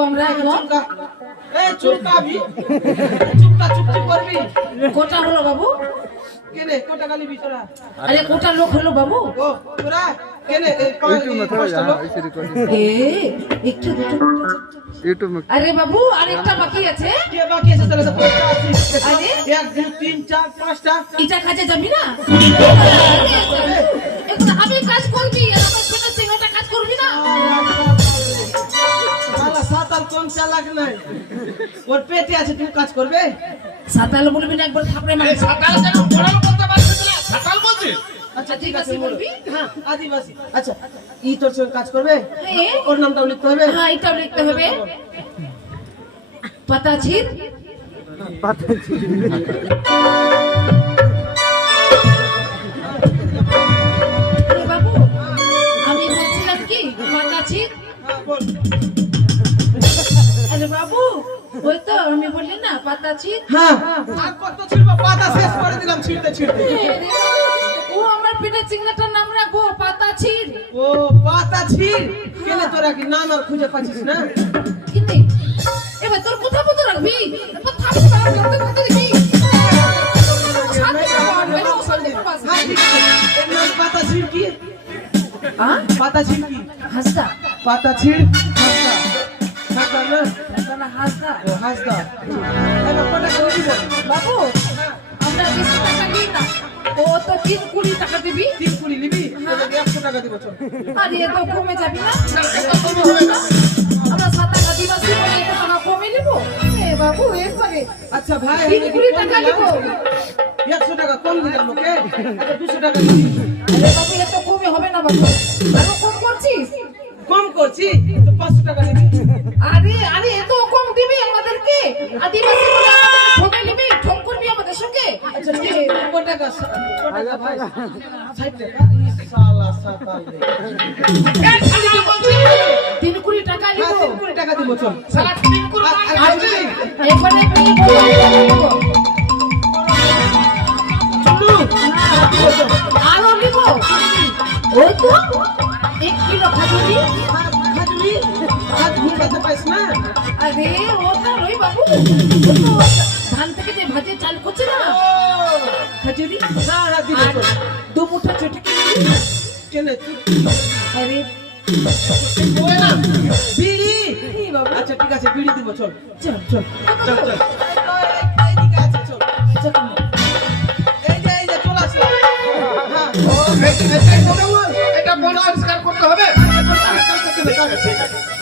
কমরা কম চুপকাবি চুপটা চুপটি করবি কোটা হলো বাবু কেনে কোটা গালি বিছরা আরে কোটা লোক হলো বাবু ও তোরা কেনে পাঁচটা লোক এ একটু দুটো यूट्यूब में আরে বাবু আরেকটা বাকি আছে কে বাকি আছে তাহলে তো পাঁচটা আছে আরে 1 2 3 4 5টা এটা কাজে যাবি না একটু আমি কাজ করবি আর আমার ছোট সিংহটা কাজ করবি না শালা সাতাল কোন চালাক নাই ওর পেটে আছে তুই কাজ করবে সাতাল বলবি না একবার থাপড়ে মার সাতাল কেন পড়াল বলতে পারছিস না সাতাল বলছিস আচ্ছা ঠিক আছে আদিবাসী বলবি? হ্যাঁ আদিবাসী আচ্ছা ই তোর সঙ্গে কাজ করবে হ্যাঁ। ওর নামটাও লিখতে হবে হ্যাঁ এটাও লিখতে হবে পাতাছির আরে বাবু আমি বলছিলাম কি পাতাছির হ্যাঁ বল আরে বাবু ওই তো আমি বললি না পাতাছির হ্যাঁ আর কত ছিল পাতা শেষ করে দিলাম ছিড়তে ছিড়তে ও আমার পেটের চিংড়াটার নাম রাখবো পাতাছির ও পাতা ছিড় কেনে তোরা কি নাম আর খুঁজে পাচ্ছিস না কিন্তু এবার তোর কথা মতো রাখবি এবার থাকতে পারবি না করতে দিবি শান্তি পাবো মেরে শান্তি পাবো হ্যাঁ ঠিক আছে এর নাম পাতা ছিড় কি পাতা ছিড় কি হাসদা পাতা ছিড় হাসদা হাসদা না না হাসদা ও হাসদা এবার কত টাকা দিব বাবু আমরা বেশি টাকা দিই না ও তো 3-20 টাকা দিবি 3 নিবি তোকে 100 টাকা দিব চল আরে এ তো কমে যাবি না আমরা 7 টাকা দিবাসী বলে এত টাকা কমে নিব এ বাবু একবারে আচ্ছা ভাই 3-20 টাকা দিব 100 টাকা কম দিলাম ওকে আচ্ছা 200 টাকা দিবি আরে বাবু এত কমে হবে না বাবু আরো কম করছিস কম করছি তো 500 টাকা নিবি আরে আরে এত কম দিবি আমাদেরকে আদিবাসী বলে আমাদের ঠকে নিবি ঠক করবি আমাদের সঙ্গে আচ্ছা ঠিক আছে কত টাকা ভাই 60 টাকা শালা সাতাল রে 3-20 টাকা নিব 3 টাকা দিব চল সালা তিন করে একবারে তুমি বলো চলু আরো নিব ওই তো 1 কিলো খাজুরি খাজুরি আজ ঘুম খেতে পাইছ না আরে ওটা রই বাবু ও তো ধান থেকে যে ভাজে চাল করছে না খাজুরি হ্যাঁ হ্যাঁ দিব আর চল 2 মুঠো চটকি কেনে আরে ওই না বিড়ি আচ্ছা ঠিক আছে বিড়ি দিব চল চল চল চল চল এইদিকে আছে চল চল এই যে চলে আসো হ্যাঁ এটা বল পরিষ্কার করতে হবে চল চল চল